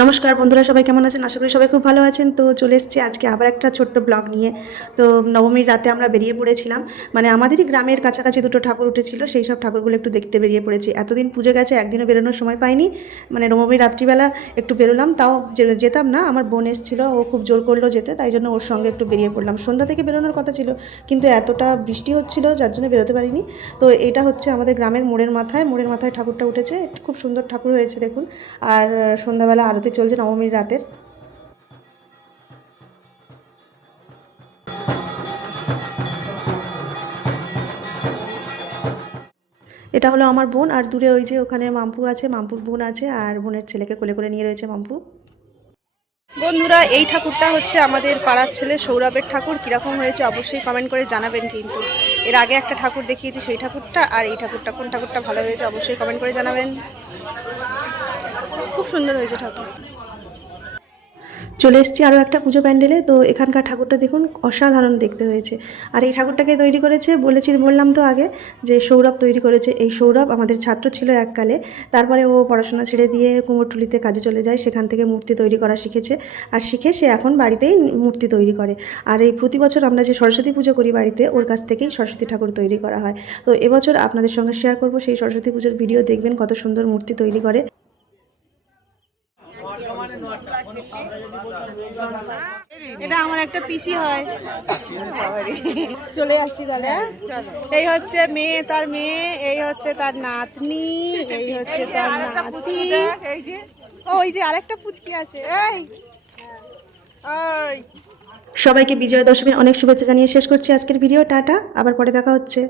নমস্কার বন্ধুরা, সবাই কেমন আছেন? আশা করি সবাই খুব ভালো আছেন। তো চলে এসেছি আজকে আবার একটা ছোট্ট ব্লগ নিয়ে। তো নবমীর রাতে আমরা বেরিয়ে পড়েছিলাম, মানে আমাদেরই গ্রামের কাছাকাছি দুটো ঠাকুর উঠেছিল, সেই সব ঠাকুরগুলো একটু দেখতে বেরিয়ে পড়েছি। এতদিন পুজো গেছে, একদিনও বেরোনোর সময় পাইনি। মানে নবমীর রাত্রিবেলা একটু বেরোলাম, তাও যেতাম না, আমার বোন এসেছিল, ও খুব জোর করলো যেতে, তাই জন্য ওর সঙ্গে একটু বেরিয়ে পড়লাম। সন্ধ্যা থেকে বেরোনোর কথা ছিল, কিন্তু এতটা বৃষ্টি হচ্ছিল যার জন্য বেরোতে পারিনি। তো এটা হচ্ছে আমাদের গ্রামের মোড়ের মাথায় ঠাকুরটা উঠেছে, খুব সুন্দর ঠাকুর হয়েছে দেখুন। আর সন্ধ্যাবেলা আরতি চলছে নবমীর রাতের। এটা হলো আমার বোন, আর দূরে ওই যে ওখানে মাম্পু আছে, মাম্পুর বোন আছে, আর বোনের ছেলেকে কোলে করে নিয়ে রয়েছে মাম্পু। বন্ধুরা, এই ঠাকুরটা হচ্ছে আমাদের পাড়ার ছেলে সৌরভের ঠাকুর। কিরকম হয়েছে অবশ্যই কমেন্ট করে জানাবেন। কিন্তু এর আগে একটা ঠাকুর দেখিয়েছি, সেই ঠাকুরটা আর এই ঠাকুরটা, কোন ঠাকুরটা ভালো হয়েছে অবশ্যই কমেন্ট করে জানাবেন। খুব সুন্দর হয়েছে ঠাকুর। চলে এসেছি আরও একটা পুজো প্যান্ডেলে। তো এখানকার ঠাকুরটা দেখুন, অসাধারণ দেখতে হয়েছে। আর এই ঠাকুরটাকে তৈরি করেছে, বললাম তো আগে যে সৌরভ তৈরি করেছে। এই সৌরভ আমাদের ছাত্র ছিল এককালে, তারপরে ও পড়াশোনা ছেড়ে দিয়ে কুমোরটুলিতে কাজে চলে যায়, সেখান থেকে মূর্তি তৈরি করা শিখেছে। আর শিখে সে এখন বাড়িতেই মূর্তি তৈরি করে। আর এই প্রতি বছর আমরা যে সরস্বতী পুজো করি বাড়িতে, ওর কাছ থেকেই সরস্বতী ঠাকুর তৈরি করা হয়। তো এবছর আপনাদের সঙ্গে শেয়ার করব সেই সরস্বতী পুজোর ভিডিও, দেখবেন কত সুন্দর মূর্তি তৈরি করে। এটা আমার একটা পিসি হয়। চলে যাচ্ছি তাহলে। এই হচ্ছে মেয়ে, তার মেয়ে, এই হচ্ছে তার নাতনি, এই হচ্ছে তার নাতি। ওই যে আরেকটা পুচকি আছে। এই সবাইকে বিজয়া দশমীর অনেক শুভেচ্ছা জানিয়ে শেষ করছি আজকের ভিডিও। টাটা, আবার পরে দেখা হচ্ছে।